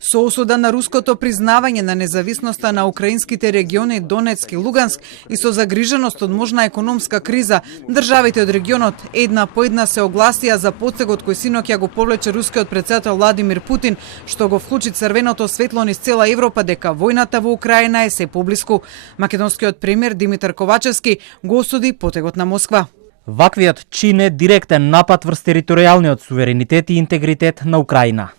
Со осуда на руското признавање на независноста на украинските региони Донецк и Луганск и со загриженост од можна економска криза, државите од регионот една по една се огласија за потегот кој синоќа го повлече рускиот претседател Владимир Путин, што го вклучи црвеното светло низ цела Европа дека војната во Украина е се поблиску. Македонскиот премиер Димитар Ковачевски го осуди потегот на Москва. Ваквиот чин е директен напад врз територијалниот суверенитет и интегритет на Украина.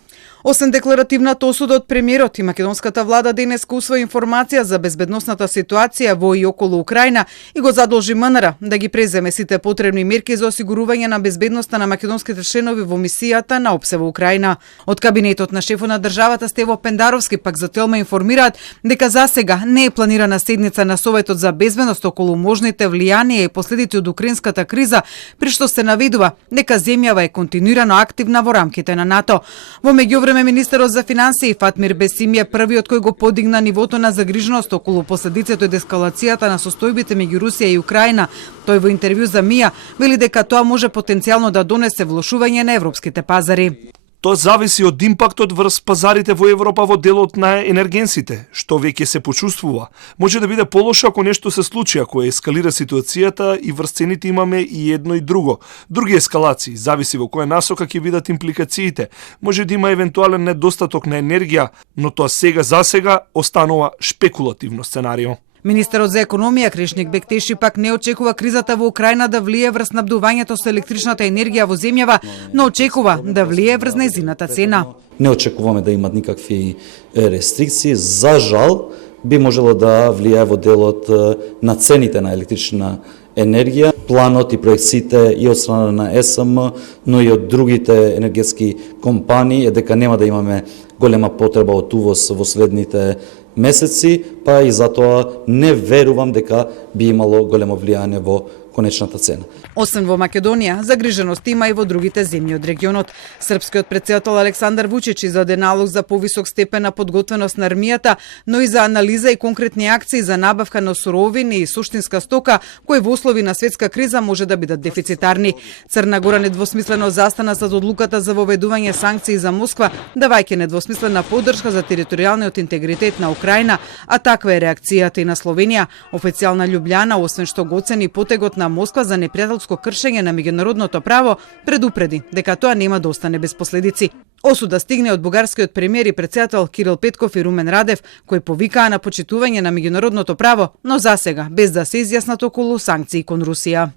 Освен декларативната осуда од премиерот и македонската влада денеска усвои информација за безбедносната ситуација во и околу Украина и го задолжи МНР да ги преземе сите потребни мерки за осигурување на безбедноста на македонските членови во мисијата на ОПСЕ во Украина. Од кабинетот на шефот на државата Стево Пендаровски пак за Телма информираат дека засега не е планирана седница на Советот за безбедност околу можните влијанија и последици од украинската криза, при што се наведува дека земјава е континуирано активна во рамките на НАТО. Во меѓувреме министерот за финансии Фатмир Бесими е првиот кој го подигна нивото на загриженост околу последиците од ескалацијата на состојбите меѓу Русија и Украина. Тој во интервју за МИА вели дека тоа може потенцијално да донесе влошување на европските пазари. Тоа зависи од импактот врз пазарите во Европа во делот на енергенсите, што веќе се почувствува. Може да биде полошо ако нешто се случи, ако ескалира ситуацијата и врз цените имаме и едно и друго. Други ескалации, зависи во која насока ќе бидат импликациите. Може да има евентуален недостаток на енергија, но тоа засега останува шпекулативно сценарио. Министерот за економија Кришник Бектеши пак не очекува кризата во Украина да влие врз снабдувањето со електричната енергија во земјава, но очекува да влие врз нејзината цена. Не очекуваме да имат никакви рестрикции. За жал, би можело да влијае во делот на цените на електрична енергија. Планот и проекциите и од страна на ЕСМ, но и од другите енергетски компании е дека нема да имаме голема потреба од увоз во следните месеци, па и затоа не верувам дека би имало големо влијание во конечната цена. Освен во Македонија, загриженост има и во другите земји од регионот. Српскиот претседател Александар Вучич издаде налог за повисок степен на подготвеност на армијата, но и за анализа и конкретни акции за набавка на суровини и суштинска стока, кои во услови на светска криза може да бидат дефицитарни. Црна Гора недвосмислено застана за одлуката за воведување санкции за Москва, давајќи недвосмислена поддршка за територијалниот интегритет на Украина, а таква е реакцијата и на Словенија. Официјална Љубљана, освен што го оцени потегот на Москва за непријателско кршење на меѓународното право, предупреди дека тоа нема да остане без последици. Осуда стигне од бугарскиот премиер и претседател Кирил Петков и Румен Радев, кои повикаа на почитување на меѓународното право, но засега без да се изјаснат околу санкции кон Русија.